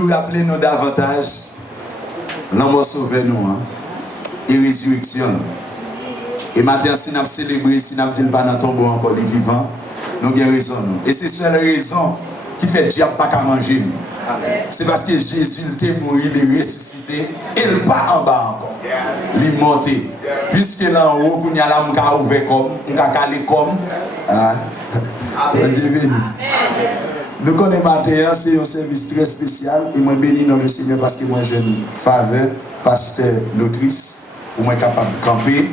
toujours rappeler nous davantage. L'amour sauve nous. Hein? Et résurrection. Et maintenant, si nous célébrons, si nous disons pas dans ton tombeau encore les vivants, nous avons raison. Et c'est seule raison qui fait que diable pas qu'à manger. C'est parce que Jésus est mort, il est ressuscité, et il n'est pas en bas encore. Il est monté. Puisque là en haut, il y a là, on a ouvert comme, on a calé comme. Dieu béni. Nous connaissons matin, c'est un service très spécial. Et moi, béni dans le Seigneur parce que moi, j'ai une faveur, pasteur, l'autrice, pour moi capable de camper,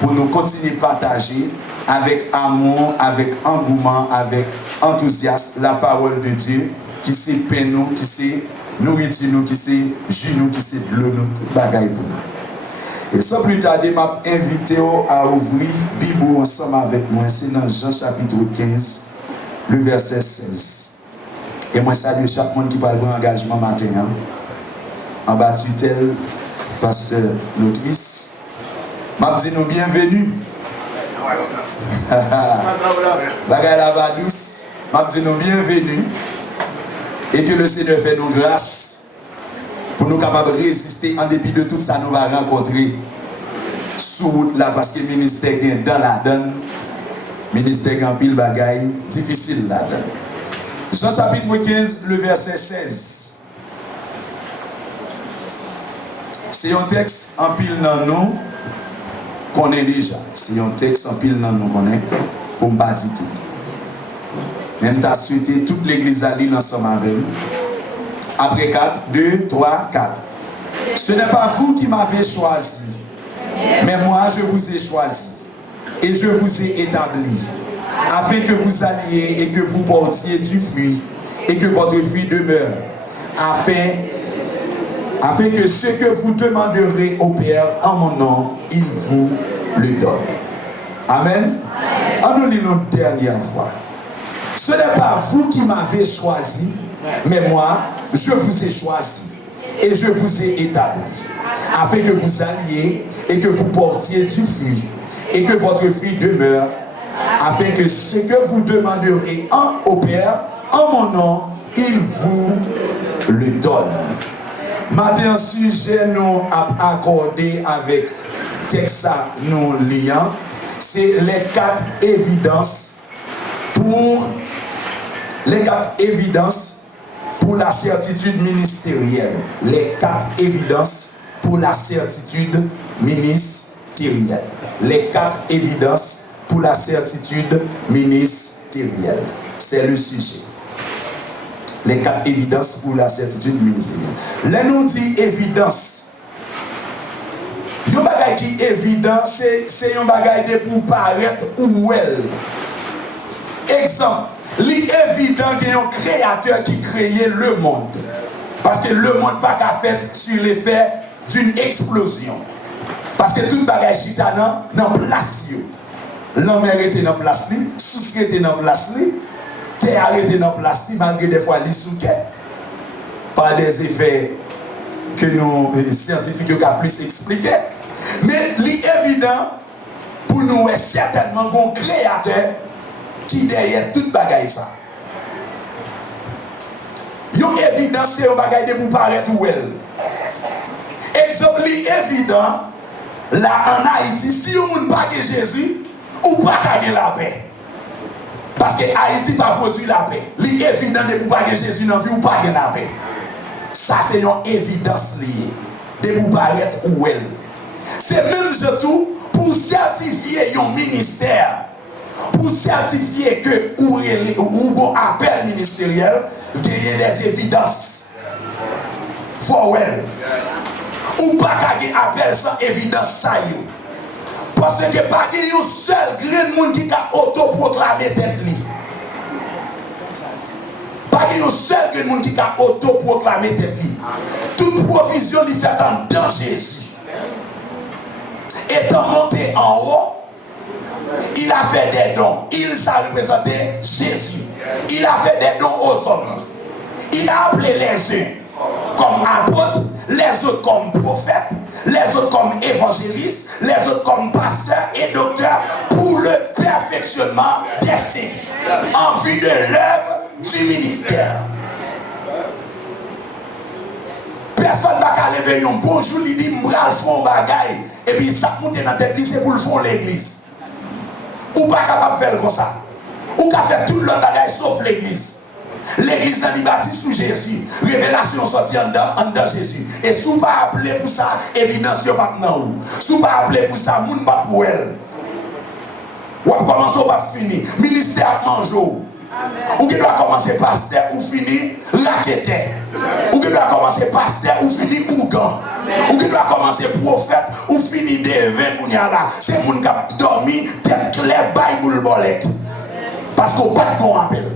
pour nous continuer à partager avec amour, avec engouement, avec enthousiasme la parole de Dieu, qui sait pain nous, qui sait nourriture nous, qui sait jus nous, qui sait de l'eau nous, tout bagaille pour nous. Et sans plus tarder, m'a invité à ouvrir Bible ensemble avec moi. C'est dans Jean chapitre 15, le verset 16. Et moi, salue chaque monde qui parle de engagement matin. Hein. En bas tutelle, pasteur l'autrice. M'a dit nous bienvenue. Bagay la va douce. M'a dit nous bienvenue. Et que le Seigneur fait nous grâce pour nous capables de résister en dépit de tout ça nous va rencontrer sous route là parce que le ministère est dans la donne. Ministère en pile bagaille difficile là dedans. Jean chapitre 15, le verset 16. C'est un texte en pile dans nous qu'on est déjà. C'est un texte en pile dans nous qu'on est pour me bâtir tout. Même t'as souhaité toute l'église à l'île ensemble avec nous. Après 4, 2, 3, 4. Ce n'est pas vous qui m'avez choisi, mais moi je vous ai choisi et je vous ai établi, afin que vous alliez et que vous portiez du fruit et que votre fruit demeure, afin que ce que vous demanderez au Père en mon nom, il vous le donne. Amen. On nous lit une dernière fois. Ce n'est pas vous qui m'avez choisi, mais moi, je vous ai choisi et je vous ai établi, afin que vous alliez et que vous portiez du fruit et que votre fruit demeure, afin que ce que vous demanderez au Père, en mon nom, il vous le donne. Maintenant, sujet nous à accorder avec texte nous liant, c'est les 4 évidences pour la certitude ministérielle. Les 4 évidences pour la certitude ministérielle. Les 4 évidences pour la certitude ministérielle. C'est le sujet. Les 4 évidences pour la certitude ministérielle. Là, nous dit évidence. Un bagage qui est évident, c'est un bagage pour paraître ou elle. Exemple, l'évident qu'il y a un créateur qui créait le monde. Parce que le monde n'est pas fait sur l'effet d'une explosion. Parce que tout bagage chita dans place. L'homme était dans place, souci était dans place, terre était dans place, malgré des fois les souquets. Par des effets que nous, les scientifiques, ont plus expliquer. Mais l'évident, pour nous, est certainement un créateur qui derrière toute bagaille ça. Yon évident, c'est un bagaille pour paraître ou elle. Exemple, l'évident, là en Haïti, si on n'a pas de Jésus, ou pas gagner la paix. Parce que Haïti n'a pas produit la paix. L'évident de pour pas gagner Jésus dans la vie ou pas gagner la paix. Ça c'est une évidence liée. De pour paraître ou elle. C'est même surtout pour certifier un ministère. Pour certifier que ou un appel ministériel, il y a des évidences. For well. Ou pas gagner appel sans évidence ça y est. Parce que pas qu'il y a un seul grand monde qui a autoproclamé tête li. Pas qu'il y a un seul grand monde qui a autoproclamé tête li. Toute provision lui fait dans Jésus. Étant monté en haut, il a fait des dons. Il s'est représenté Jésus. Il a fait des dons aux hommes. Il a appelé les uns comme apôtres, les autres comme prophètes, les autres comme évangélistes, les autres comme pasteurs et docteurs pour le perfectionnement des saints en vue de l'œuvre du ministère. Personne ne va lever un bonjour, il dit, m'bral font bagaille. Et puis ça monte dans la tête, c'est pour le fond l'église. Ou pas capable de faire comme ça. Ou qu'à faire tout le bagaille sauf l'église. L'église est bâtie sous Jésus. Révélation sortie en dedans Jésus. Et si vous ne pas appeler pour ça, évidence n'est pas maintenant. Si vous ne pas appeler pour ça, vous ne pas pour elle. Ou commencer pas finir. Ministère mangeau. Ou qui doit commencer pasteur ou finir raqueteur. Ou qui doit commencer pasteur ou finir ougan. Ou qui doit commencer prophète ou finir devin pour là. C'est moun qui a dormi tête claire Bible bolette. Parce qu'on pas de bon appel.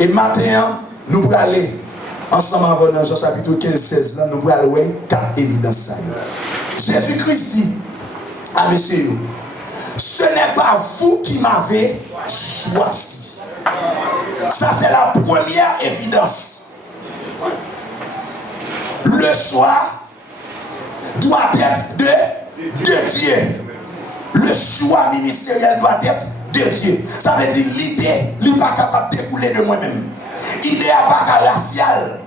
Et matin, nous allons aller ensemble avant dans Jean chapitre 15-16, là, nous allons aller 4 évidences. Jésus-Christ dit à monsieur, ce n'est pas vous qui m'avez choisi. Ça, c'est la première évidence. Le choix doit être de Dieu. Le choix ministériel doit être de Dieu. Ça veut dire l'idée n'est pas capable de découler de moi-même. L'idée n'est pas raciale.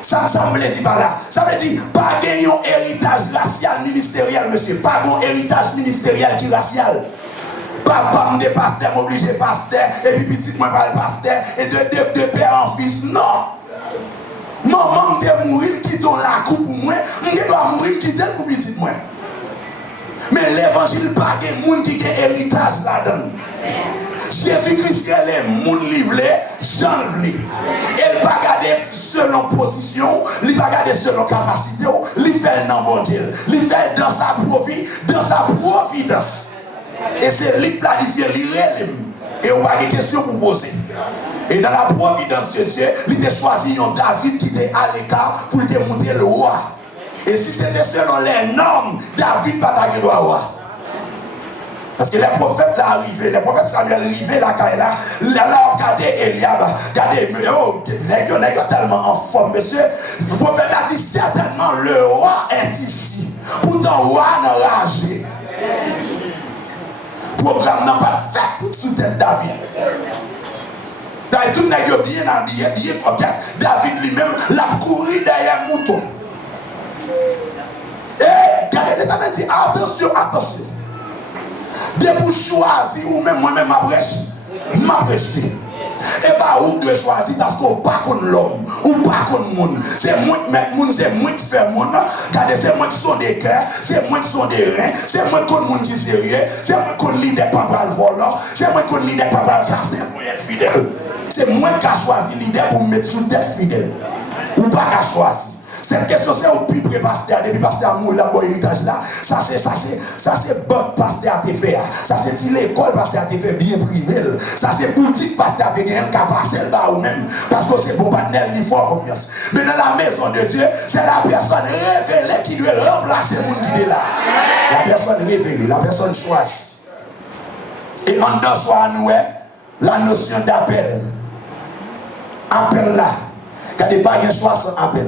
Ça me le dit par là. Ça veut dire pas gagner un héritage racial ministériel, monsieur. Pas un héritage ministériel qui est racial. Pas bam de pasteur, m'oblige pasteur, et puis petit moi pas le pasteur, et de père en fils. Non! Maman te mourir qui donne la coupe pour moi, je dois mourir qui donne pour petit moi. Mais l'évangile pas de monde qui a héritage là-dedans. Jésus-Christ est le monde livré, Jean le elle pas garder selon position, il pas garder selon capacité, il fait dans bon Dieu, il fait dans sa providence. Et c'est lui qui planifie, et on va avoir des questions pour poser. Et dans la providence de Dieu, il a choisi un David qui était à l'écart pour te monter le roi. Et si c'était selon les normes, David pas ta roi. Parce que les prophètes là arrivé, les prophètes Samuel arrivé là, regardez Eliab, regardez, oh, les gars tellement en forme, monsieur. Le prophète a dit certainement le roi est ici. Pourtant, le roi n'a ragé. Le programme n'a pas fait sous tête David. D'ailleurs, tout le monde est bien habillé, bien coquet. David lui-même l'a couru derrière un mouton. Et regardez, l'Éternel dit attention, attention. De vous choisir ou même moi-même ma brèche. Et bah ou de choisir parce qu'on pas contre l'homme ou pas contre le monde. C'est moi qui fait monde. Regardez, c'est moi qui sont des cœurs, c'est moi qui sont des reins, c'est moi contre le monde qui est sérieux, c'est moi qui lit des papas volant, c'est moi qui lit des papas casser pour être fidèle. C'est moi qui ai choisi l'idée pour me mettre sous tête fidèle. Ou pas qu'à choisir. Cette question, c'est au plus près pasteur, depuis pasteur amour, là, bon héritage là. Ça, c'est bon pasteur à te faire. Ça, c'est l'école pasteur à te faire bien privé. Ça, c'est boutique pasteur à te faire un cas pasteur là ou même. Parce que c'est bon partenaire, il faut confiance. Mais dans la maison de Dieu, c'est la personne révélée qui doit remplacer le monde qui est là. La personne révélée, la personne choisie. Et en dans choix, nous, la notion d'appel. Appel là. Quand il n'y a pas de choix sans appel.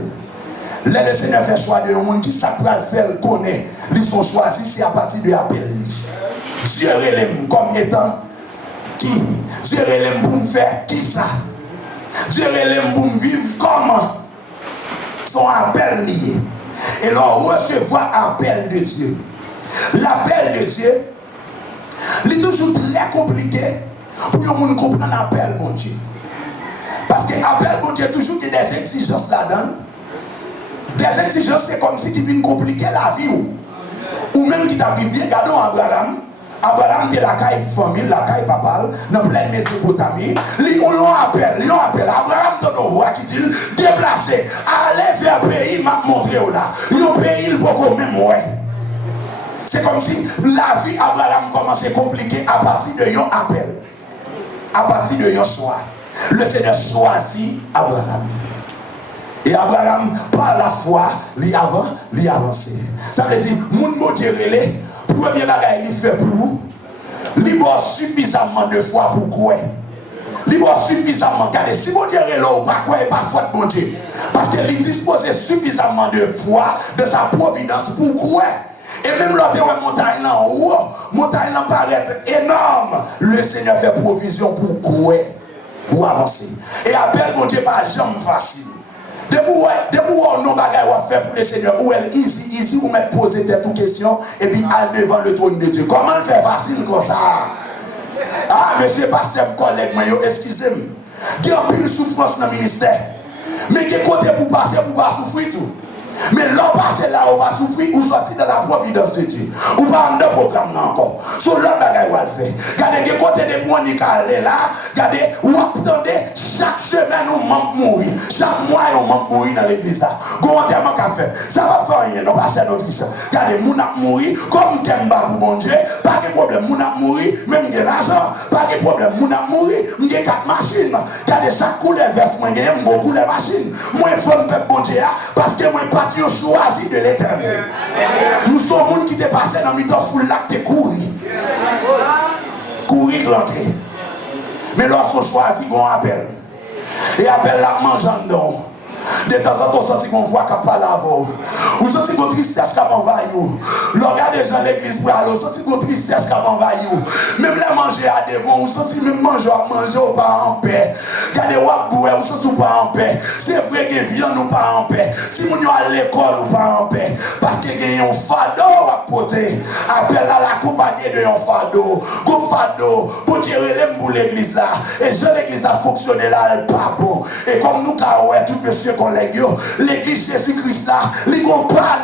Le Seigneur fait choix de monde qui s'apprend faire connaître. Ils sont choisis, c'est à partir de l'appel. Dieu relève comme étant qui? Dieu relève pour me faire qui ça? Dieu relève pour me vivre comment? Son appel lié. Et l'on recevoir l'appel de Dieu. L'appel de Dieu, il est toujours très compliqué pour que les gens comprennent l'appel de Dieu. Parce que l'appel de Dieu, toujours qu'il y a des exigences là-dedans. Des exigences, c'est comme si tu viens compliquer la vie. Ou même qui t'a vu bien, regardons Abraham. Abraham était la caille famille, la caille papa, dans pleine Mésopotamie. On l'appelle. Abraham dans nos voix qui dit déplacer, allez vers le pays, m'a montré là. Le pays, il faut même ouais. C'est comme si la vie Abraham commence à compliquer à partir de yon appel. À partir de yon choix. Le Seigneur choisit Abraham. Et Abraham, par la foi, il avance. Ça veut dire, mon mot de relais, premier bagage, il fait pour vous. Il a suffisamment de foi pour quoi. Il a suffisamment. Regardez, si mon Dieu est là, ou pas quoi, pas faute mon Dieu. Parce qu'il dispose suffisamment de foi, de sa providence pour quoi. Et même l'autre montagne là en haut, montagne là paraît énorme. Le Seigneur fait provision pour quoi. pour avancer. Et appel mon Dieu pas jamais facile. Depuis où non bagaille va faire pour le Seigneur, où elle easy, où mettre poser toutes questions et puis aller devant le trône de Dieu. Comment le faire facile comme ça? Ah, monsieur pasteur, collègue, excusez-moi. Il y a une souffrance dans le ministère. Mais quel côté pour passer pour pas souffrir tout? Mais l'on passe là, on va souffrir ou sortir de la providence de Dieu. Ou pas en programme encore. Sur l'autre bagaille, on va le faire. Regardez quel côté de moi, qui est là. Regardez, ou attendez, chaque semaine, on manque mourir. Chaque mois, on manque mourir dans l'église. Comment on va faire? Ça va faire rien, on va faire notre vie. Regardez, mon a mourir, comme Kemba pour bon Dieu, pas de problème, mon a mourir, même de l'argent, pas de problème, mon a mourir, j'ai 4 machines. Regardez, chaque couleur verse, moi, j'ai beaucoup de machines. Moi, il faut me faire bon Dieu, parce que moi, pas qui ont choisi de l'éternel. Nous sommes gens qui étaient passés dans le temps full là, qui courir. Courir rentrer. Mais lorsqu'on choisit, on appelle. Et appelle la mangeant dedans. De temps en temps, on sent qu'on voit qu'on parle avant. Ou sent qu'on tristesse qu'on envahit. Regarde les gens de l'église pour aller. On sent qu'on tristesse qu'on envahit. Même les manger à devant, on sent même manger ou pas en paix. Regardez, on sent ou pas en paix. C'est vrai que viande ou pas en paix. Si on est à l'école ou pas en paix. Parce qu'il y a un fardeau à porter. Appelle à l'accompagner de un fardeau. Go fardeau pour gérer les pour l'église là. Et je l'église a fonctionné là, elle pas bon. Et comme nous, tout monsieur collègue, l'église Jésus-Christ là, ils n'ont pas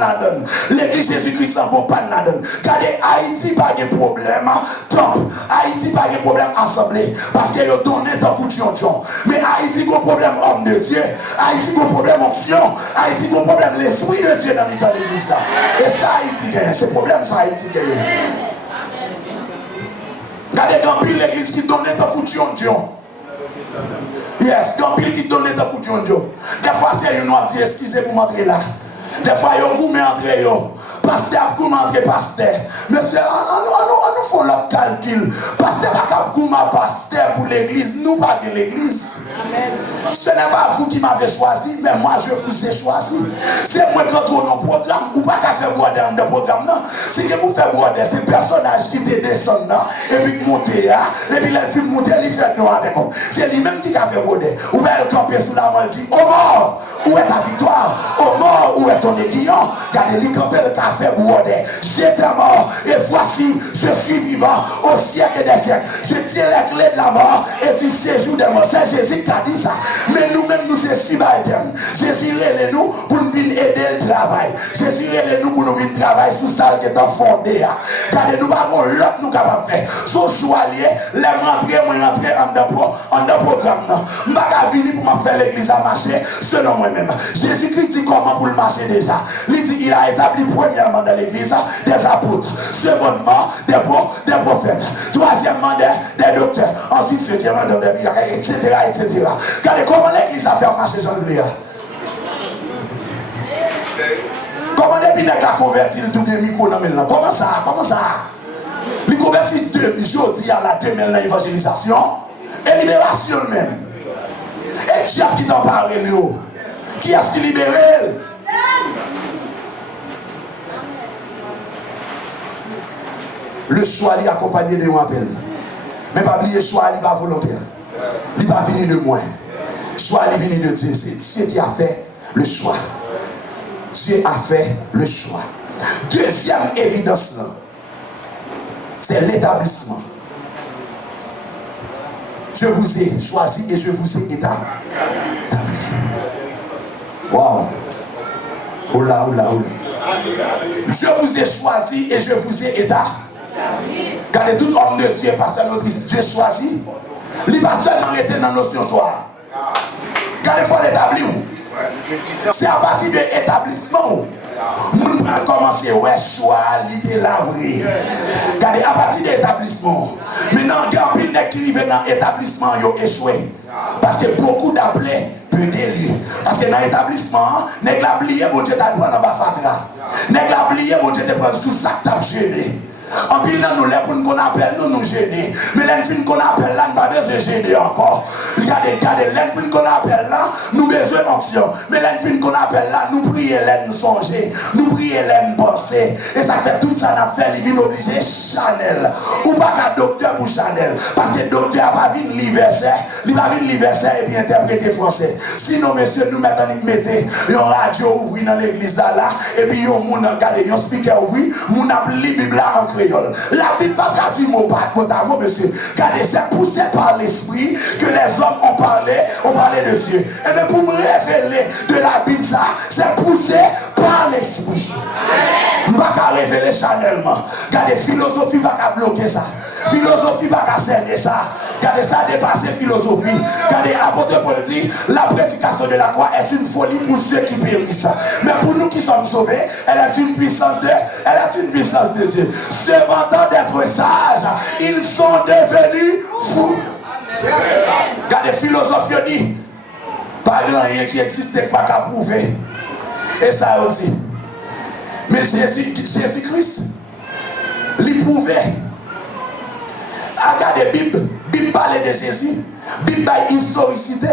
la donne. L'église Jésus-Christ n'a pas la donne. Regardez, Haïti pas de problème, top. Haïti pas de problème assemblée. Parce qu'ils ont donné tant coup de chonchon. Mais Haïti a un problème homme de Dieu. Haïti a un problème option. Haïti a un problème l'esprit de Dieu dans l'église là. Et ça, Haïti gagne. Ce problème, ça, Haïti gagne. Regardez, quand l'église qui donne tant coup de chonchon. Yes, quand il qui donne des coups de jonjo. Des fois, c'est une noix, excusez pour m'entrer là. Des fois, il y a un goût, mais entrer yo. Pasteur, vous m'entrez pasteur. Monsieur, on nous fait le calcul. Pasteur, vous pasteur pour l'église. Nous, pas de l'église. Ce n'est pas vous qui m'avez choisi, mais moi, je vous ai choisi. C'est moi qui trouve nos programmes. Ou pas qu'à faire boire dans le programme, non. C'est que vous faites boire c'est le personnage qui te descend là, et puis monter là, et puis le film monter, il fait non avec vous. C'est lui-même qui a fait boire. Ou bien il campe sous la main, il dit, oh mort, où est ta victoire? Oh mort, où est ton aiguillon? Regardez, il campe le café boire. J'étais mort, et voici, je suis vivant au siècle des siècles. Je tiens les clés de la mort et du séjour des morts. C'est Jésus qui a dit ça. Mais nous-mêmes, nous sommes subalternes. Jésus est nous pour nous venir aider le travail. Jésus est nous pour nous venir travailler sous ça qui est en fondé. Car nous avons l'autre nous capables de faire. Son choix lié, les rentrer en un programme. Je ne vais pas venir pour me faire l'église à marcher selon moi-même. Jésus-Christ dit comment pour le marcher déjà. Il dit qu'il a établi premièrement dans l'église des apôtres. Secondement, des prophètes. Troisièmement, des docteurs. Ensuite, ceux qui ont dans des miracles, etc. Regardez comment l'église a fait marcher Jean-Louis. Comment les pinègres a converti tout de micro dans le maintenant? Comment ça? Il convertit deux jours à la 2000 dans l'évangélisation et libération même. Et Dieu qui t'en parle, qui est-ce qui libère? Le choix est accompagné de un appel. Mais pas oublier, le choix n'est pas volontaire. Il n'est pas venu de moi. Le choix est venu de Dieu. C'est Dieu qui a fait le choix. Dieu a fait le choix. Deuxième évidence, c'est l'établissement. Je vous ai choisi et je vous ai établi. Wow. Oula. Je vous ai choisi et je vous ai établi. Regardez, tout homme de Dieu, pasteur l'autrice, Dieu choisi. Il n'est pas seulement été dans la notion choix. Regardez, il faut l'établir. C'est à partir de l'établissement. Nous pouvons commencer à choix, l'idée la vraie. Regardez, à partir de l'établissement. Maintenant, il y a un peu qui arrivent dans l'établissement, ils ont échoué. Parce que beaucoup d'appelés peuvent délire. Parce que dans l'établissement, n'est-ce pas oublié, mon Dieu t'a pris dans la fatra. N'est-ce pas oublié, mon Dieu t'a pris sous sac t'a gêné. En pile dans nous, les pour qu'on appelle nous gêner. Mais les filles qu'on appelle là, nous pas besoin de gêner encore. Regardez, les filles qu'on appelle là, nous besoin d'onction. Mais les filles qu'on appelle là, nous prions, nous songer. Nous prions, nous penser. Et ça fait tout ça, n'a fait, il vient obligé Chanel. Ou pas qu'un docteur pour Chanel. Parce que le docteur n'a pas vu l'université. Il n'a pas vu l'université et puis interpréter français. Sinon, monsieur, nous mettons une radio ouvri dans l'église là. Et puis, il y a un speaker ouvri. Nous avons la Bible en créole. La Bible pas traduit mot par mot, monsieur. Regardez, c'est poussé par l'esprit que les hommes ont parlé de Dieu. Et bien pour me révéler de la Bible, ça, c'est poussé par l'esprit. Je ne vais pas révéler chanellement. Regardez, philosophie va pas bloquer ça. Philosophie va pas cerner ça. Regardez ça dépasser philosophie. Regardez, apôtre Paul dit, la prédication de la croix est une folie pour ceux qui périssent. Mais pour nous qui sommes sauvés, elle est une puissance de Dieu. Se vantant d'être sages, ils sont devenus fous. Regardez, philosophie dit, pas rien qui existe pas qu'à prouver. Et ça aussi. Mais Jésus-Christ, il prouvait. Regardez, Bible parlait de Jésus. Bible parlait historicité.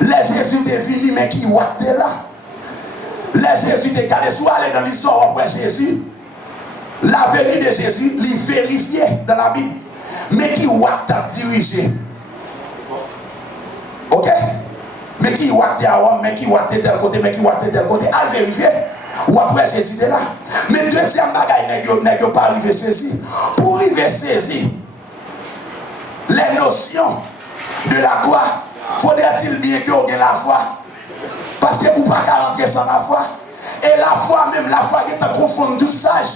Les Jésus est venu, mais qui était là. Les Jésus est gardé. Soit aller dans l'histoire après Jésus. La venue de Jésus, il vérifiait dans la Bible. Mais qui était dirigé. Ok? Mais qui était à Rome, mais qui était tel côté, mais qui était tel côté. À vérifier. Ou après Jésus est là. Mais deuxième bagaille, n'est pas arrivé saisir. Pour arriver saisir les notions de la foi, faudrait-il bien que vous ayez la foi? Parce que vous ne pouvez pas rentrer sans la foi. Et la foi, même la foi qui est profonde, tout sage.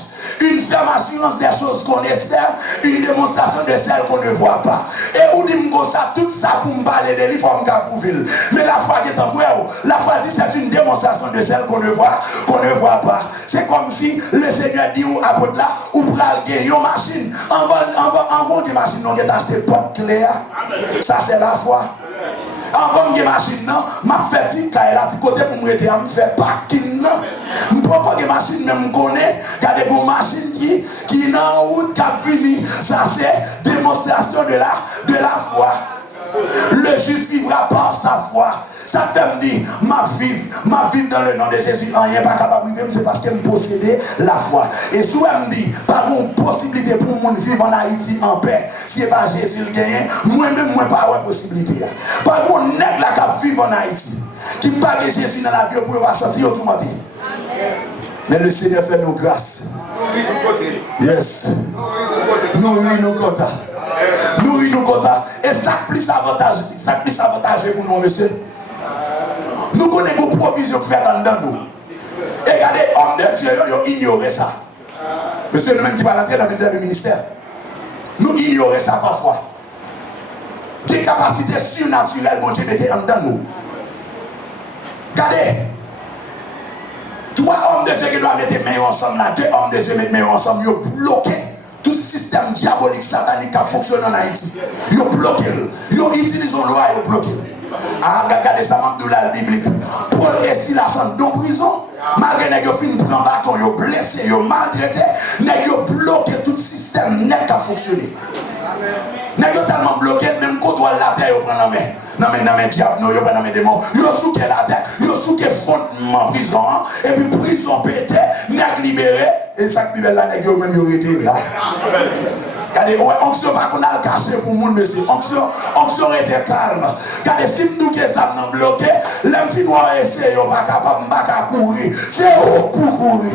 Une ferme assurance des choses qu'on espère, une démonstration de celles qu'on ne voit pas. Et on dit ça, tout ça pour me parler de lui, il faut me prouver. Mais la foi qui est en moi, la foi dit c'est une démonstration de celles qu'on ne voit pas. C'est comme si le Seigneur dit au apôtre là, ou pral gagner une machine. En vend des machines, on a acheté porte claire. Ça c'est la foi. Avant de machine, ma fait dit là, côté pour me rester, je fais parking. Je ne peux pas de machine, mais je connais qu'il y a des machines qui sont en route, qui ont fini. Ça, c'est démonstration de la foi. Le juste vivra par sa foi. Ça fait me dire, ma vie dans le nom de Jésus, rien pas capable de vivre, c'est parce qu'elle me possédait la foi. Et si elle me dit, pas une possibilité pour moi de vivre en Haïti en paix, si ce n'est pas Jésus le gagne, moi-même, moi pas une possibilité. Pas un nègre qui vit en Haïti, qui ne pas Jésus dans la vie pour ne pas sentir autrement dit. Mais le Seigneur fait nos grâces. Yes. Nous nous comptons. Nous nous comptons. Et ça plus avantage pour nous, monsieur. Nous connaissons vos provisions faites dans nous. Et regardez, hommes de Dieu, ils ont ignoré ça. Monsieur, nous-mêmes qui va rentrer dans le ministère, nous ignorons ça parfois. Des capacités surnaturelles, bon Dieu, mettez en nous. Regardez, 3 hommes de Dieu qui doivent mettre mains ensemble, là, 2 hommes de Dieu mettent mains ensemble, ils ont bloqué tout système diabolique satanique qui fonctionne en Haïti. Ils ont bloqué, ils ont utilisé le loi, ils ont bloqué. Ah, regardez ça, même de la Bible. Paul et Silas sont dans prison. Malgré qu'ils ont fini de prendre bâton, ils ont blessé, ils ont maltraité, ils ont bloqué tout le système net qui a fonctionné. Ils ont tellement bloqué, même quand on la terre, ils prennent la main. Non mais diable, non, ils prennent la main des démons. Ils ont souqué la terre, ils ont souqué fondement prison. Et puis prison pété, ils ont libéré. Et ça qui libère la nègre, ils ont même été là. Regardez, onction pas qu'on a le caché pour le monde, monsieur. Onction était calme. Regardez, si nous qui sommes bloqués, l'homme doit essayer, on va pas courir. C'est où pour courir?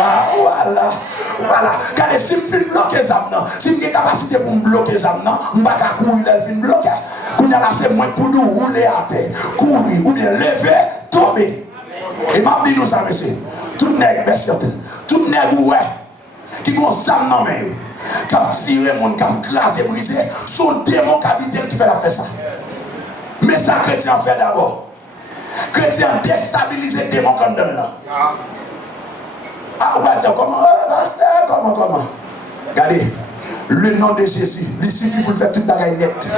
Ah, voilà. Regardez, si je suis bloqué, si j'ai capacité pour me bloquer, je ne vais pas courir, je suis bloqué. Quand il y a c'est moins pour nous rouler à terre, courir ou bien lever, tomber. Et m'a dit nous ça, monsieur. Tout nègre, bien certain. Tout nègre, ouais. Qui ont ça dans main. Qui a tiré mon qui a crasé, brisé, son démon capital qui fait la faire ça. Mais ça, chrétien fait d'abord. Chrétien déstabilise le démon comme donne là. Ah, on va dire comment? Regardez, le nom de Jésus, il suffit pour faire toute la gagne nette.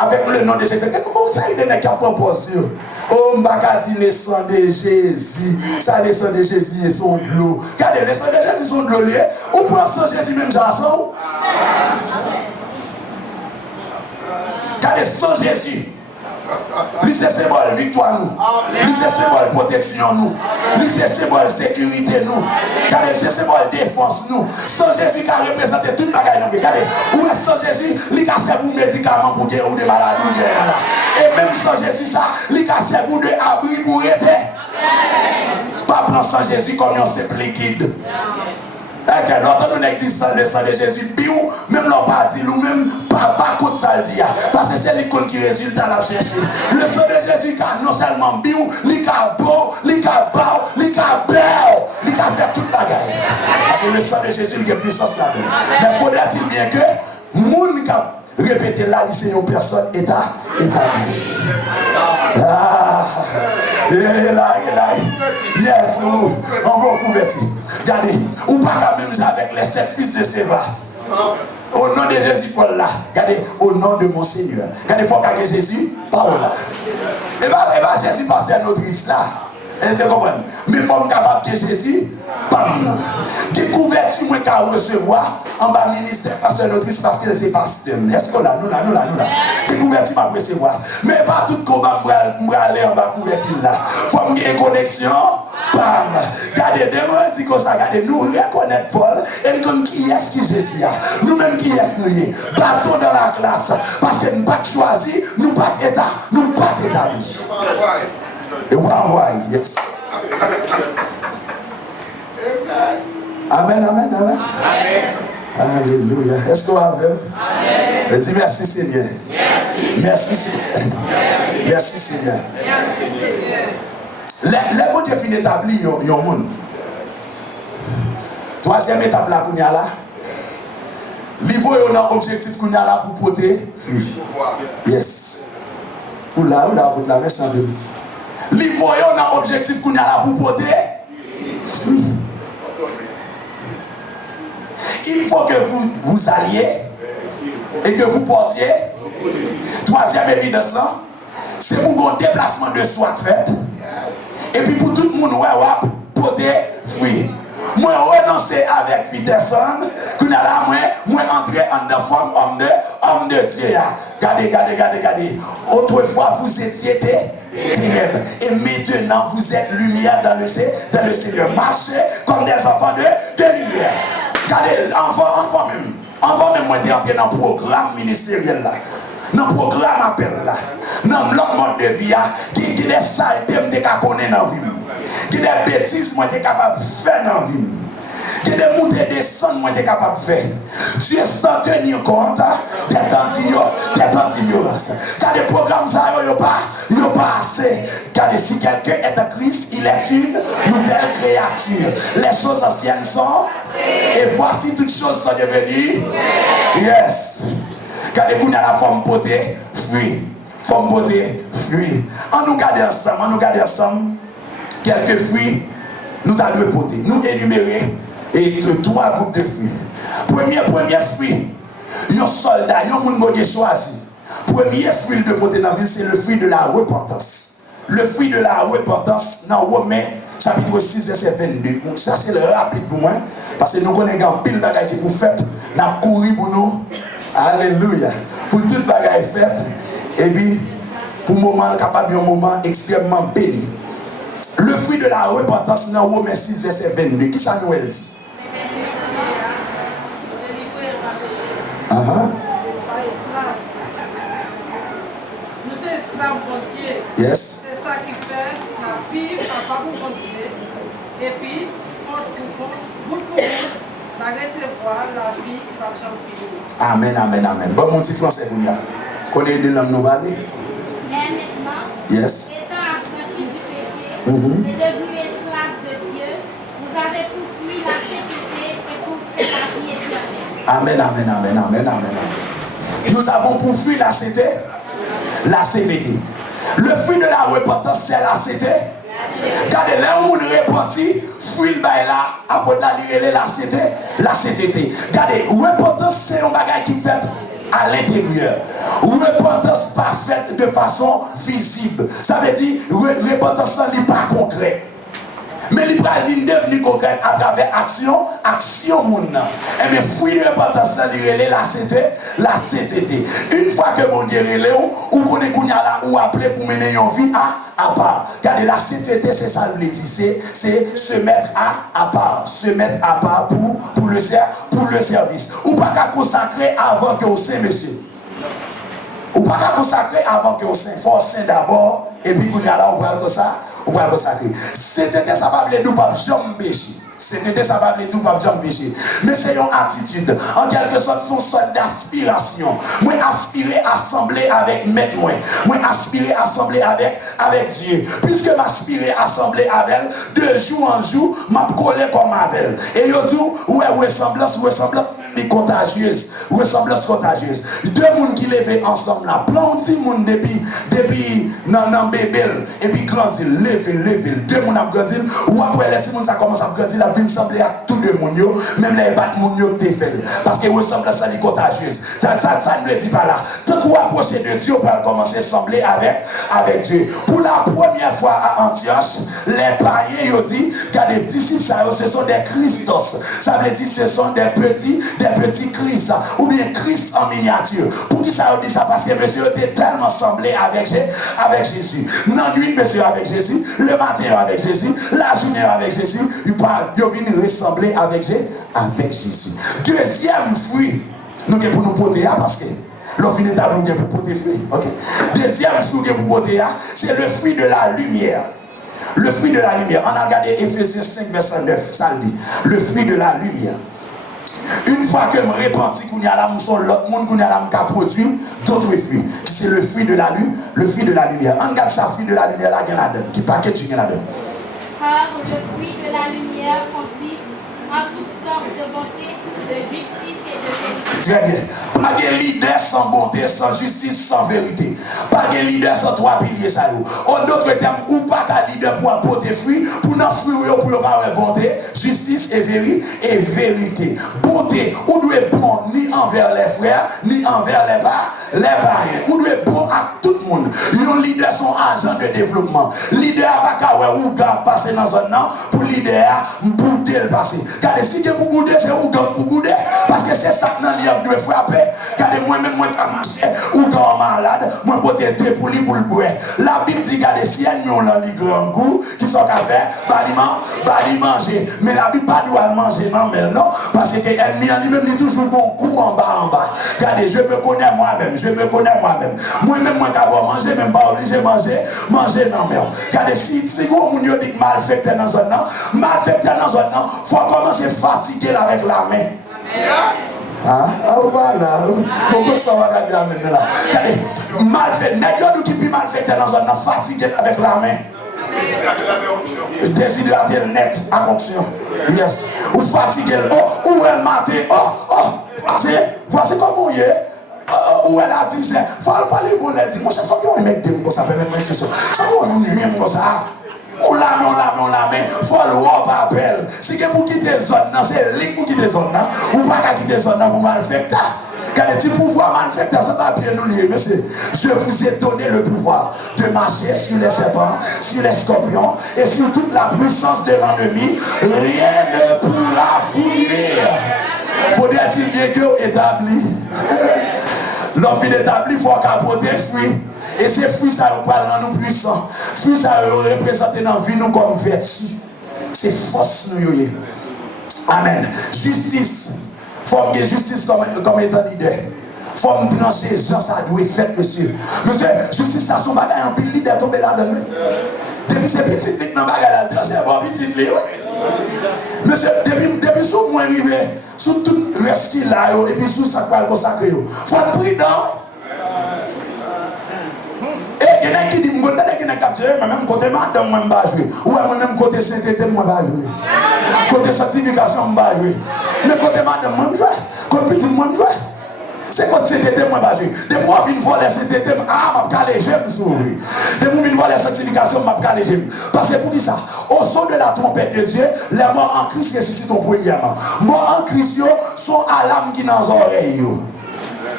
Avec le nom de Jésus, comment ça il n'est qu'à proposer? Oh, m'baka dit le sang de Jésus. Ça, le sang de Jésus est son de l'eau. Regardez, le sang de Jésus est son de l'eau. Ou Ou pour sans Jésus même Jason? Regardez, sans Jésus. Lui c'est symbole victoire nous. Lui c'est symbole protection nous. Lui c'est symbole sécurité nous. Regardez, c'est symbole défense nous. Sans Jésus qui a représenté toute bagaille nous. Regardez, ou sans Jésus, il a servi de médicaments pour guérir ou des maladies. Et même sans Jésus ça, il a servi de abri pour aider. Pas prendre sans Jésus comme un simple liquide. Okay, l'autre nous existe le sang de Jésus, biou, même l'on pas dit, ou même pas contre ça le dit, parce que c'est l'école qui résulte à la chercher. Le sang de Jésus, car non seulement biou, il a beau, il a bas, il a belle, il a fait toute la bagaille. Parce que le sang de Jésus, il a puissance là-dedans. Mais faudrait-il bien que, moun qui répéter là, c'est une personne établie. Ah, yes, on va convertir. Regardez, ou pas quand même avec les 7 fils de Séva. Au nom de Jésus-Paul là, regardez, au nom de mon Seigneur. Regardez, il faut que Jésus parle là. Et bien, Jésus passe à notre Christ là. Et c'est comprendre. Mais il faut être capable que Jésus parle. Qui couverture moi qu'à recevoir en bas ministère pasteur notre Christ parce que c'est pasteur. Est-ce que là, nous là. Qui couverture m'a recevoir. Mais pas tout combat moi aller en bas couverture là. Il faut me une connexion. Bam! Regardez, demain, dit comme ça, regardez, nous reconnaître Paul et nous qui est-ce que Jésus a. Nous-mêmes qui est-ce nous y est. Bateau dans la classe. Parce que nous pas choisi, nous pas état, nous pas établis. Et on va yes. Amen. Alléluia. Est-ce qu'on a vu? Dis merci Seigneur. Merci Seigneur. Merci Seigneur. Les mots de fin établis, il y a un monde. Troisième étape là, qu'on y a là. L'Ivo est un objectif qu'on y a là pour porter fruit. Yes. Ou là, pour la version de lui. L'Ivo est un objectif qu'on y a là pour porter fruit. Il faut que vous alliez et que vous portiez. Troisième évidence, c'est pour un déplacement de soi fait. Et puis pour tout le monde, porter fruit. Moi, renoncer avec Peterson, moi entrer en forme homme de Dieu. Regardez. Autrefois, vous étiez ténèbres. Et maintenant, vous êtes lumière dans le Seigneur. Marchez comme des enfants de lumière. Regardez, enfant même, moi, entrer dans le programme ministériel là. Dans le programme appel là. Dans l'autre mode de vie, qui des saletés que je connais dans la vie. Qui des bêtises que je suis capable de faire dans la vie. Qui des montées et descentes que je suis capable de faire. Tu es sans tenir compte d'être ignorance. Car les programmes, ça n'y a pas assez. Car si quelqu'un est en Christ, il est une nouvelle créature. Les choses anciennes sont. Et voici toutes choses sont devenues. Yes. Car les gens à la forme portée, fruit. Forme portée, fruit. On nous garde ensemble. Quelques fruits, nous allons porter. Nous énumérer et 3 groupes de fruits. Premier fruit, un soldat, un monde qui choisi. Premier fruit de porter dans la ville, c'est le fruit de la repentance. Le fruit de la repentance, dans Romains, chapitre 6, verset 22. Donc, cherchez le rapide pour moi, parce que nous connaissons pile de bagages qui nous fait, nous avons couru pour nous. Alléluia. Pour toute bagaille faite, et puis, pour un moment capable, un moment extrêmement béni. Le fruit de la repentance dans Romains 6, verset 22. Qui ça nous dit? Nous sommes esclaves entiers. Yes. C'est ça qui fait la vie, papa pour continuer. Et puis, pour la recevoir la vie qui va changer. Amen. Bon, mon petit français, vous y a. Connaissez de l'homme nous parler? Yes. Et devenu esclave de Dieu, vous avez pourfui la sainteté et pour faire la vie éternelle. Amen. Nous avons pourfui la sainteté. Le fruit de la repentance, c'est la sainteté. Regardez, là où on repentit, fruit là, après la sainteté. Regardez, repentance, c'est un bagage qui fait à l'intérieur. Repentance pas faite de façon visible. Ça veut dire repentance n'est pas concret. Mais il va devenir concret à travers action moun. Et mais fruit de repentance, c'est la sainteté. Une fois que mon Dieu est là, ou qu'on est là, ou appelé pour mener une vie à part. Car la sainteté, c'est ça le dit, c'est se mettre à part. Se mettre à part pour le service. Ou pas qu'à consacrer avant que au Saint, monsieur. Ou pas qu'à consacrer avant que au Saint. Il faut Saint d'abord, et puis qu'on est là, on va le ça. On va le consacrer. Sainteté, ça va venir nous pas jamais pécher. Sainteté, ça va venir nous pas jamais pécher. Mais c'est une attitude. En quelque sorte, c'est une sorte d'aspiration. Moi, aspirer à assembler avec maître moi. Moi, aspirer à assembler avec Dieu. Puisque m'aspirer à assembler avec elle, de jour en jour, m'a collé comme avec elle. Et yo dit, ouais, ressemblance contagieuse. Ressemblance contagieuse. Deux mondes qui levaient ensemble là. Plein de petits mondes depuis nan bébé. Et puis grandir. Lever. Deux mondes ont grandi. Ou après les petits mondes ça commence à grandir. La vie semble à tous deux mondes. Même les bats mondes yo te fait. Parce que ressemblance est contagieuse. Ça ne le dit pas là. Tant qu'on approche de Dieu, on va commencer à sembler avec Dieu. Pour la première fois à Antioche, les païens ont dit que les disciples, ce sont des Christos. Ça veut dire ce sont des petits Christ, ou bien Christ en miniature. Pour qui ça dit ça? Parce que monsieur était tellement semblé avec Jésus. La nuit, monsieur avec Jésus, le matin avec Jésus, la journée avec Jésus, il vient ressembler avec Jésus. Deuxième fruit, nous avons pour nous porter parce que l'offre d'état nous avons pour porter fruit. Okay? Deuxième fruit pour porter, c'est le fruit de la lumière. Le fruit de la lumière. On a regardé Ephésiens 5, verset 9, ça le dit. Le fruit de la lumière. Une fois que je me repentis qu'on y a là, l'autre monde qu'on y a là, qui produit d'autres fruits. C'est le fruit de la lumière. On regarde ça, fruit de la lumière là, qui package là-dedans. Car le fruit de la lumière consiste en toutes sortes de bonté, de justice et de vérité. Très bien. Pas de leader sans bonté, sans justice, sans vérité. Pas de leader sans trois piliers, ça y est. En d'autres termes, ou pas de leader pour apporter fruit, pour n'en fruit, pour avoir bonté, justice et vérité. Bonté, ou doit être bon ni envers les frères, ni envers les parents. Ou doit être bon à tout le monde. Les leaders sont agents de développement. Leader va pas ou passer dans un an pour leader bouder le passé. Car si tu pour bouder, c'est ou pour bouder. Parce que c'est ça que nous devons frapper. Regardez moi-même, moi qui marche, ou quand malade, moi je peux pour lui pour le boire. La Bible dit regardez si elle nous a les grands goûts qui sont à faire, bali manger. Mais la Bible pas doit manger non, parce qu'elle lui-même toujours bon coup en bas. Regardez, je me connais moi-même. Moi-même, moi qui manger, même pas obligé de manger non mais. Regardez, si vous dit que mal fait dans un an, il faut commencer à fatiguer avec la main. Voilà. Pourquoi ça va regarder maintenant là? Regardez, mal fait, n'est-ce qui peut mal fait dans un an, fatigué avec la main. Déshydraté le net à fonction. Yes. Ou fatigué, ou elle maté, voici comment il est. Où elle a dit, c'est, fallait vous le dire, moi je sais qu'on met des mots comme ça, même si ça, on nous rien comme ça. On la met, faut le voir par appel. Si vous quittez zone, c'est ligne pour quitter zone, ou pas qu'à quitter zone pour mal faire. Car les pouvoirs malfaiteurs, ça va bien nous lier, monsieur. Je vous ai donné le pouvoir de marcher sur les serpents, sur les scorpions et sur toute la puissance de l'ennemi. Rien ne pourra vous nuire. Faudrait-il bien que établi. L'enfant établi, il faut capoter fruit. Et ces fruits, ça nous parle en nous puissants. Fruits, ça représente dans la vie nous comme vertu. C'est force nous. Amen. Justice. Faut que justice comme étant leader. Faut me trancher, Jean, ça doit être fait, monsieur. Monsieur, justice, ça son bagage en pile leader tombé là-dedans. Depuis ces petites lignes dans bagage, trancher, bon, petite ligne. Monsieur, depuis sous moi arrivé, sous tout le reste qu'il a, et puis sous ça va le consacrer. Faut être prudent. Et il y en a qui disent, je vais capturer, mais même côté madame, je ne vais pas jouer. Ou même côté sainteté, je ne vais pas jouer. Côté sanctification, je ne vais pas jouer. Mais côté madame, je vais jouer. Côté petit, je vais jouer. C'est côté sainteté, je ne vais pas jouer. Des fois, je vais voir les sainteté, je vais caler, j'aime sourire. Des fois, je vais voir les sanctifications, je vais caler, j'aime. Parce que pour dire ça, au son de la trompette de Dieu, les morts en Christ ressuscitent premièrement. Morts en Christ sont à l'âme qui dans les oreilles.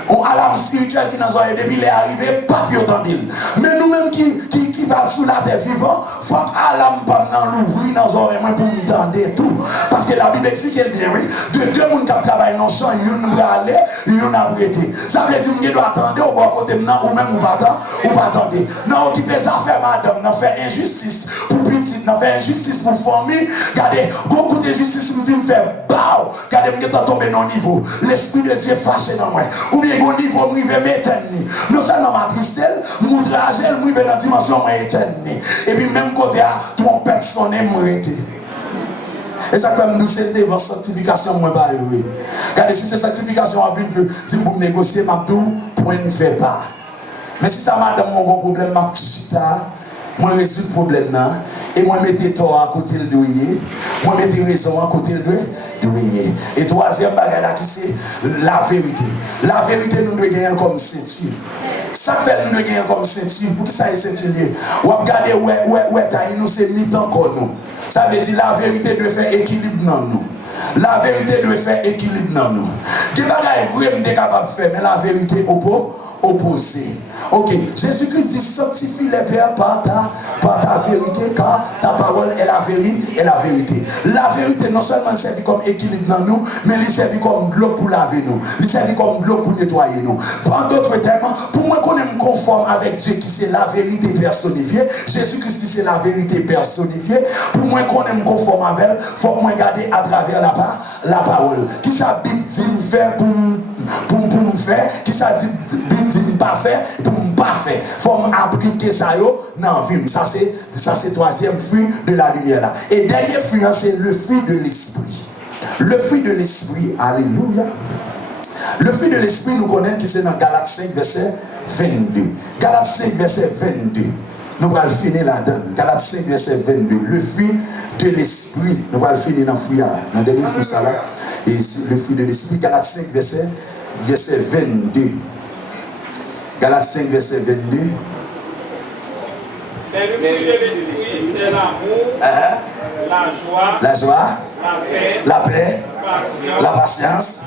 On alarme spirituelle qui nous a aidé, depuis les arrivés, pas plus autant d'île. Mais nous-mêmes qui va sous la terre vivant, il faut que l'alarme pas l'ouvrir dans nos oreilles pour nous entendre tout. Parce que la Bible explique bien, oui, de deux personnes qui travaillent dans le champ, une va aller, une va arrêter. Ça veut dire que nous devons attendre au bon côté maintenant, ou même ou pas attendre. Nous occuper les affaires, madame, nous faire injustice pour petite, nous faire injustice pour famille. Regardez, beaucoup de justice pour nous faire bao. Regardez, nous sommes tombés dans le niveau. L'Esprit de Dieu fâché dans moi. Ou bien, au niveau, nous devons mettre nous sommes dans ma tristesse, nous devons nous dans la dimension éternelle. Et puis, même côté, ton personne est mourité. Et ça fait nous c'est devant sanctification moins pas oui. Regardez si c'est sanctification à vivre, si vous négocier m'a tout point ne fait pas. Mais si ça madame mon gros problème m'a chita, moi résoudre problème là et moi mettez tort à côté le doyer, moi mettez raison à côté le doyer. Et troisième bagage là qui c'est la vérité. La vérité nous devons gagner comme ceinture. Ça fait nous devons gagner comme ceinture. Pour qui ça est ceinture lié? Ou regarder ouais taille nous c'est mit encore nous. Ça veut dire la vérité doit faire équilibre dans nous. La vérité doit faire équilibre dans nous. Des bagages vraiment capable de faire, mais la vérité opposée. Ok, Jésus-Christ dit sanctifie les pères par ta vérité, car ta parole est la vérité. La vérité non seulement servit comme équilibre dans nous, mais elle servit comme bloc pour laver nous. Elle servit comme bloc pour nettoyer nous. En d'autres termes, pour moi qu'on est conforme avec Dieu qui c'est la vérité personnifiée, Jésus-Christ qui c'est la vérité personnifiée, pour moi qu'on est conforme avec elle, il faut moi garder à travers la parole. Qui ça Bible dit faire pour me faire, qui ça dit pas faire pour ne pas faire. Il faut appliquer ça dans la vie. Ça c'est troisième fruit de la lumière là. Et dernier fruit c'est le fruit de l'esprit. Le fruit de l'esprit, alléluia. Le fruit de l'esprit nous connaissons qui c'est dans Galates 5 verset 22. Galates 5 verset 22. Nous allons finir là-dedans. Galates 5 verset 22. Le fruit de l'esprit. Nous allons finir dans le fruit là. Dans le dernier fruit ça là. Et le fruit de l'esprit, Galates 5 verset 22. Galates 5 verset 22. Les fruits de l'esprit, c'est l'amour, la joie, la paix, la patience,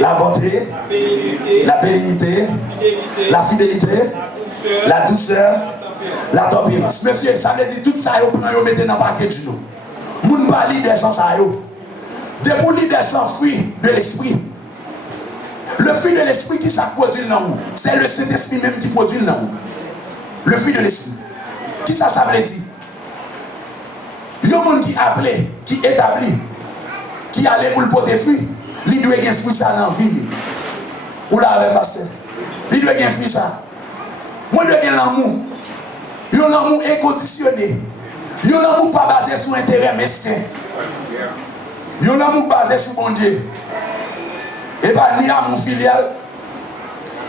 la bonté, la bénignité, la fidélité, la douceur, la tempérance. Monsieur, ça veut dire tout ça, vous mettez dans le paquet de nous. Vous ne parlez des sans ça. Des moulis des sans fruits de l'esprit. Le fruit de l'esprit qui ça produit dans nous, c'est le Saint-Esprit même qui produit dans nous. Le fruit de l'esprit. Qui ça veut dire? Il y a un monde qui appelé, qui établit, qui allait pour le porter fruit, il doit avoir fruit ça dans la vie. Ou là avec passé. Il doit avoir fruit ça. Moi je dois avoir l'amour. Il y a un amour inconditionné. Il y a un amour pas basé sur intérêt mesquin. Il y a un amour basé sur mon Dieu. Et pas ni amour filial,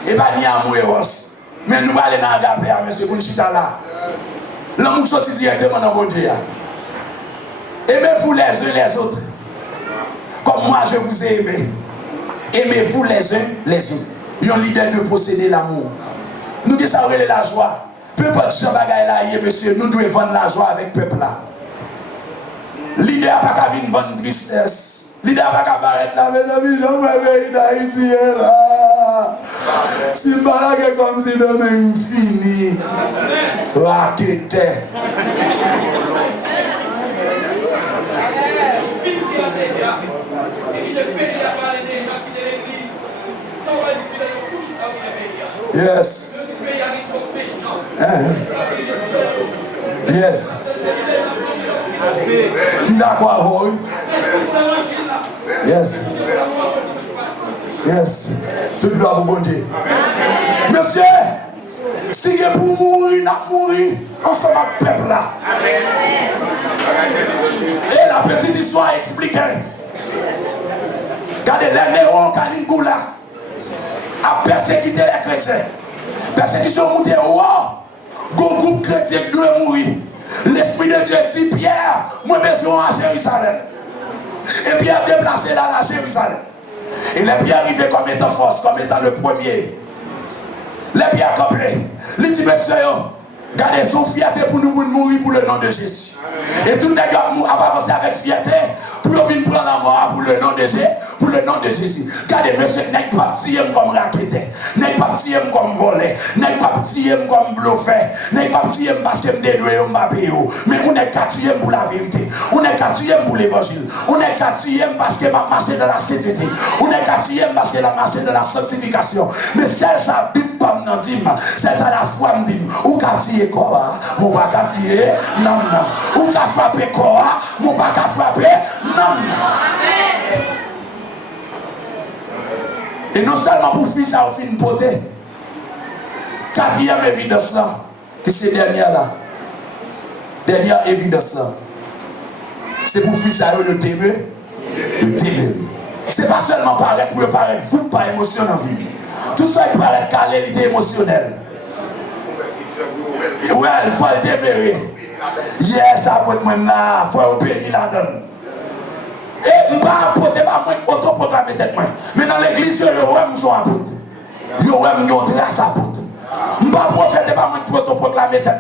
et pas ni amour éros. Mais nous allons dans l'agapé, monsieur Bounchita là. L'amour sortit directement dans mon Dieu. Aimez-vous les uns les autres. Comme moi je vous ai aimé. Aimez-vous les uns les autres. Il y a un leader de posséder l'amour. Nous qui savons la joie. Peu importe ce bagaille là, monsieur, nous devons vendre la joie avec le peuple là. Leader n'a pas qu'à vendre tristesse. L'idée va apparaître là, mes amis, je me réveille d'Haïti là. Si le balade est comme si demain fini. Raquette. Yes. Yes. D'accord, yes. Yes. Tout le monde bon Dieu. Monsieur, si vous pour mourir, n'a mourir ensemble avec le peuple là. Et la petite histoire expliquée. Regardez, les néons Kalingula a persécuté les chrétiens. Persécution montée au haut. Un groupe chrétien doit mourir. L'Esprit de Dieu dit Pierre, moi besoin à Jérusalem. Et Pierre déplacé là à Jérusalem. Et les Pierre arrivaient comme étant force, comme étant le premier. Les Pierre campés. Il dit monsieur, gardez son fierté pour nous mourir pour le nom de Jésus. Et tout le monde a avancé avec fierté pour venir prendre la mort pour le nom de Jésus, pour le nom de Jésus. Regardez, monsieur, n'est pas petit comme raqueté, n'est pas petit comme volé, n'est pas petit comme bluffé, n'est pas petit parce que me dédoué au Mbappé. Mais on est quatrième pour la vérité, on est quatrième pour l'évangile, on est quatrième parce que m'a marché dans la sainteté, on est quatrième parce que m'a marché dans la sanctification. Mais celle ça Bible pas me dit, celle ça la foi me dit, ou quatrième quoi, mon pas quatrième, non non, ou qu'a frappé quoi, mon pas qu'a frappé, non non. Et non seulement pour faire ça, on fait une beauté. Quatrième évidence là, que c'est dernière là. Dernière évidence là. C'est pour faire ça, le témer. Le témer. C'est pas seulement paraître pour paraître, vous pas émotionnel en vie. Tout ça il paraît qualité émotionnelle. Ouais, il faut le témérer. Yes, ça peut être moi là, il faut payer la donne. Et je ne vais pas apporter ma main pour autoproclamer tête. Mais dans l'église, je vais me faire tout. Je vais me trace à tout. Je ne vais pas profiter ma main pour autoproclamer tête.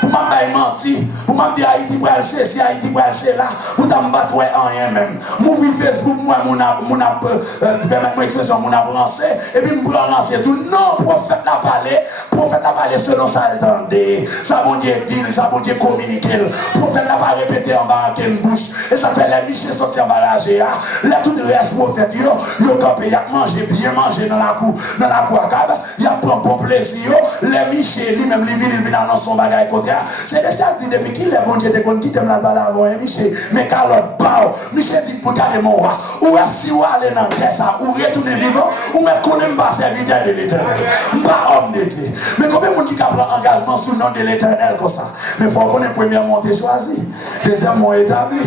Pour m'en mentir, pour m'en dire Haïti pour aller c'est Haïti pour aller c'est là, pour t'en battre en rien même. Mon vie Facebook, moi, mon expression, mon avancé, et puis me prend lancer tout. Non, prophète n'a parlé selon ça, attendez. Ça, mon Dieu dit, ça, mon Dieu communique. Prophète n'a pas répété en bas une bouche. Et ça fait les michets sortir emballagés. Là, tout le reste, prophète, il a campé, il a mangé, bien mangé dans la cour à cave, il a pris bon plaisir. Les michets, lui-même, il vient dans son bagage côté. C'est de ça que depuis qu'il est bon Dieu de qui t'aime la balle avant Michel, mais Carlotte Bao, Michel dit pour garder mon roi, ou si vous allez dans le ça, ou retourner vivant, ou même qu'on n'aime pas serviteur de l'éternel. Pas homme de Dieu. Mais combien de monde qui prend engagement sous le nom de l'éternel comme ça? Mais il faut qu'on ait premièrement choisi, deuxièmement établi,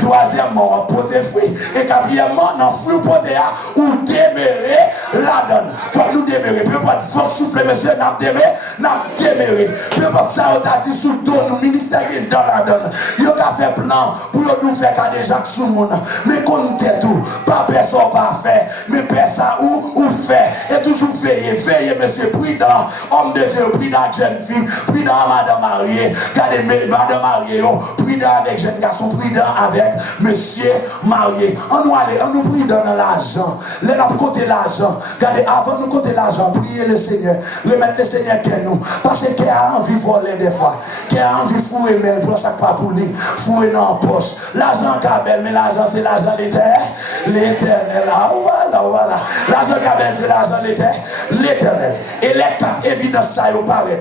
troisièmement porter fruit, et quatrièmement, dans fruit porter ou démérer la donne. Il faut nous démérer. Peu importe, il faut souffler, monsieur, n'a démérer. Peu importe ça, on t'a dit sous le dos, nous ministère dans la donne. Il y a fait plan pour nous faire qu'à des gens sous le monde. Mais qu'on t'ait tout, pas personne pas fait, mais personne ou fait. Et toujours veiller, monsieur, prudent, homme de Dieu, prudent jeune fille, prudent madame mariée, regardez madame mariée, prudent avec jeune garçon, prudent avec monsieur marié. On nous prudent dans l'argent. Les là côté l'argent. Regardez, avant de côté l'argent, priez le Seigneur, remettre le Seigneur qu'est nous. Parce qu'il a envie de voler des fois. Qui a envie de fouiller, mais elle prend ça pas pour lui, fouiller dans la poche. L'argent cabelle, mais l'argent c'est l'argent l'éternel. Voilà. L'argent cabelle, c'est l'argent l'éternel. Et les quatre évidences, ça y paraît.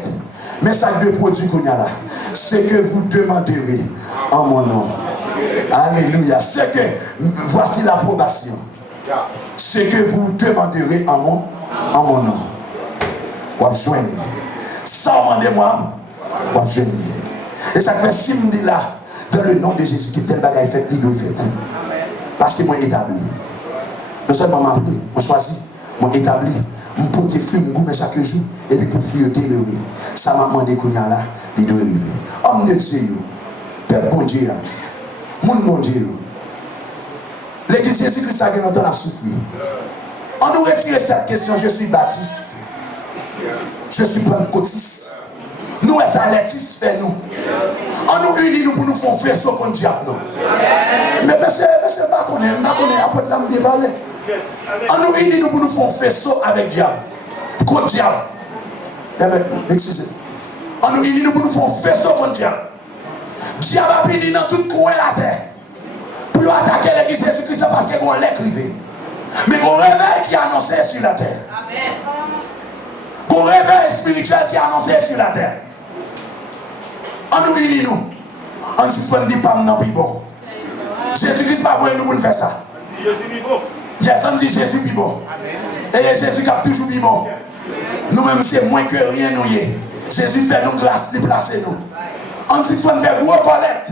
Mais ça de produit qu'on a là, c'est que vous demanderez en mon nom. Alléluia. C'est que, voici l'approbation. Ce que vous demanderez en mon nom. Vous joignez. Ça, demandez-moi. Et ça fait 6 mois là, dans le nom de Jésus, qui tel bagaille fait, il doit faire. Parce que moi établi. Non seulement m'a appelé, moi choisi, moi établi, mon porte fruit, mon goût chaque jour, et puis pour fuir demeurer. Ça m'a demandé qu'on y a là, il doit arriver. Homme de Dieu, Père bon Dieu, mon bon Dieu. L'église Jésus-Christ a gagné dans la souffrir. On nous retire cette question, je suis baptiste, je suis pentecôtiste. Nous, ça satisfait nous. On nous unit nous pour nous faire faisceau contre le diable. Mais monsieur, pas qu'on est après l'âme débalée. On nous unit nous pour nous faire faisceau avec le diable. Contre le diable. Excusez. On nous unit nous pour nous faire faisceau contre le diable. Le diable a pris dans tout coin de la terre. Pour attaquer l'église Jésus-Christ parce qu'on l'a écrivé. Mais on réveil qui est annoncé sur la terre. Qu'on réveil spirituel qui est annoncé sur la terre. On nous unit nous. On ne se dit pas non plus bon. Jésus-Christ pas voulu nous pour faire ça. Yes, on dit Jésus plus bon. Et Jésus qui a toujours plus bon. Nous-mêmes c'est moins que rien nous y est. Jésus fait nous grâce, déplacer nous. On ne se fait gros collecte.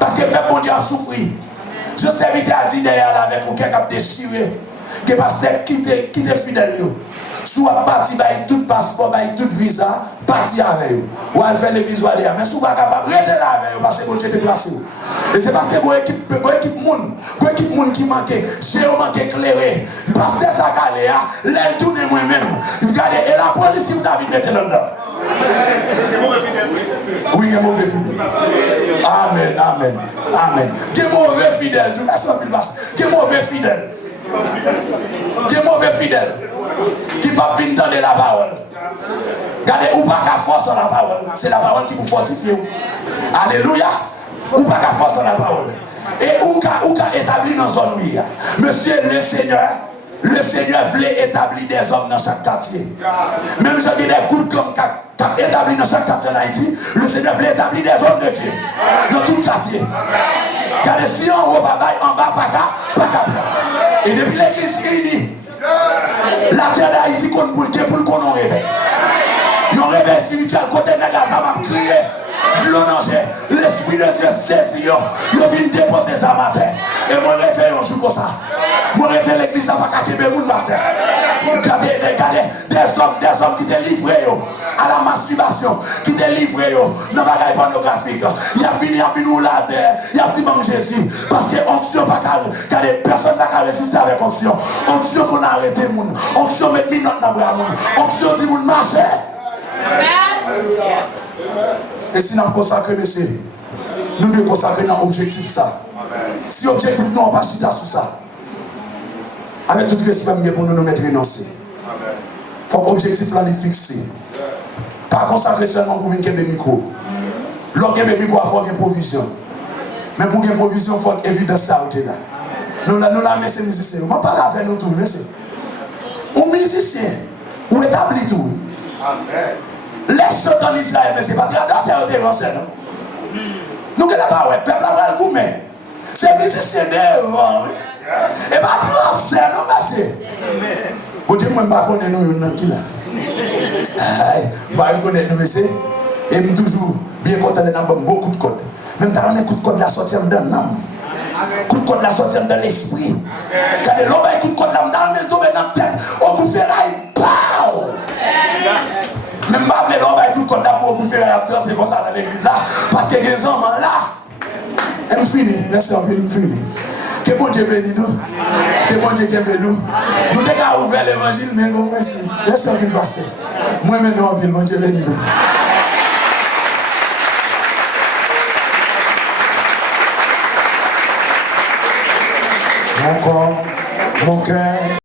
Parce que le peuple mondial a souffert. Je sais vite à dire derrière là avec quelqu'un qui a déchiré. Que pasteur qui est fidèle. Soit parti avec tout passeport, avec tout visa, parti avec eux. Ou elle fait l'église ou aller. Mais si vous n'êtes pas capable de rester là avec eux, parce que vous êtes déplacé. Et c'est parce que vous avez une équipe monde qui manque. J'ai manqué éclairé. Parce que ça calé, l'aile tourne moi-même. Regardez, et la police, vous avez mis là-dedans. Oui, il y a mauvais fidèle. Amen, amen, amen. Il y a mauvais fidèle. Tout ça, ça passe. Il y a mauvais fidèle. Il y a mauvais fidèle. Qui ne va pas entendre la parole. Regardez, ou pas qu'à force la parole. C'est la parole qui vous fortifie. Alléluia. Ou pas qu'à force la parole. Et ou qu'à établir dans zone où. Monsieur le Seigneur voulait établir des hommes dans chaque quartier. Même si des groupes comme établis dans chaque quartier en Haïti, le Seigneur voulait établir des hommes de Dieu dans tout le quartier. Regardez, si en haut, en bas, pas qu'à. Et depuis l'église unie, la terre d'Haïti compte pour le qu'on en réveille. Il y a un réveil spirituel côté de la Gaza m'a crié. L'esprit de Dieu saisit, il vient déposer ça matin. Et mon réveil, on joue comme ça. Mon réveil, l'église n'a pas qu'à quitter mon master. Des hommes qui étaient livrés à la masturbation, qui étaient livrés dans la bagaille pornographique. Il a fini ou la terre, il a petit manque Jésus. Parce que onction pas car les personnes pas qu'à résister avec onction. Onction qu'on a arrêté le monde. Onction met minute dans le bras. Onction dit monde marcher. Et si nous consacrons, monsieur, nous devons consacrer dans l'objectif ça. Si l'objectif nous n'a pas chita sur ça, avec tout respect pour nous mettre renoncés. Il faut que l'objectif là est fixé. Pas consacrer seulement pour venir avec micro. Lorsque le micro, il faut qu'il y ait provision. Mais pour qu'il y ait provision, il faut qu'il y ait évidence ça. Nous la mettons musiciens. Je ne parle pas avec nous tous, monsieur. Un musicien, on établit tout. Amen. Les choses en Israël, mais ce n'est pas très adapté au déranger. Nous ne sommes pas, le peuple a le goût, mais c'est musicien devant. Et pas plus en scène, non, merci. Vous dites, moi, je ne connais pas nous, qui là. Je ne connais pas nous, monsieur. Et je suis toujours bien content d'avoir beaucoup de codes. Même si on a un coup de code de la sortie dans l'âme. Coup de code de la sortie dans l'esprit. Quand l'homme a un coup de code dans le tombe dans la tête, on vous fait la même pas les gens qui ont d'amour pour faire danser comme ça dans l'église là, parce que les hommes là, et fini, laissez-moi finir. Que bon Dieu bénisse nous, que bon Dieu bénisse nous. Nous devons ouvrir l'évangile, mais non merci. Laissez-moi passer. Moi maintenant, bon Dieu bénisse nous. Mon corps, mon cœur.